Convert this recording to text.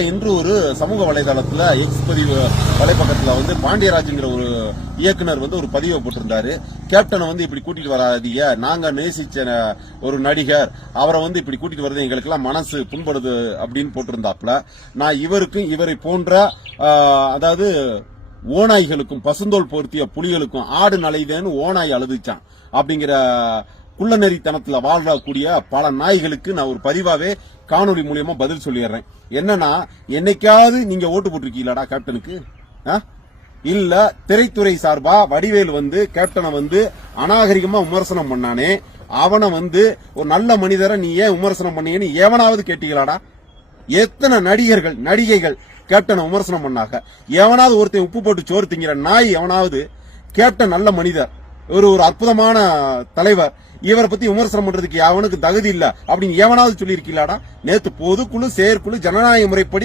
இன்று ஒரு சமூக வலைதளத்துல எக்ஸ் பதிவு வலைப்பக்கத்துல வந்து பாண்டியராஜ்ங்கிற ஒரு இயக்குனர் வந்து ஒரு பதிவை போட்டிருந்தாரு. கேப்டனை வந்து இப்படி கூட்டிட்டு வராதீங்க. நாங்க நேசிச்ச ஒரு நடிகர் அவரை வந்து இப்படி கூட்டிட்டு வரது எங்களுக்கெல்லாம் மனசு புண்படுது அப்படின்னு போட்டிருந்தாப்புல. நான் இவருக்கும் இவரை போன்ற அதாவது ஓநாய்களுக்கும் பசுந்தோல் பொருத்திய புலிகளுக்கும் ஆடு நலைதேன்னு ஓநாய் அழுதுச்சான். அப்படிங்கிற குள்ளநெறித்தனத்தில் வாழக்கூடிய பல நாய்களுக்கு நான் ஒரு பதிவாவே காணொளி மூலியமா பதில் சொல்லிடுறேன். என்னன்னா என்னைக்காவது நீங்க ஓட்டு போட்டிருக்கீங்களாடா கேப்டனுக்கு? ஆ? இல்ல திரைத்துறை சார்பா வடிவேல் வந்து கேப்டனை வந்து அநாகரிகமா விமர்சனம் பண்ணானே அவனை வந்து ஒரு நல்ல மனிதரை நீ ஏன் விமர்சனம் பண்ணீங்கன்னு எவனாவது கேட்டீங்களாடா? எத்தனை நடிகர்கள் நடிகைகள் கேப்டனை விமர்சனம் பண்ணாங்க? எவனாவது ஒருத்தன் உப்பு போட்டு சோறு திங்கிற நாய் எவனாவது கேப்டன் நல்ல மனிதர் ஒரு ஒரு அற்புதமான தலைவர். இவரை பத்தி விமர்சனம் பண்றதுக்கு அவனுக்கு தகுதி இல்ல. அப்படின்னு எவனாவது சொல்லியிருக்கீங்களாடா? நேத்து பொதுக்குழு செயற்குழு ஜனநாயக முறைப்படி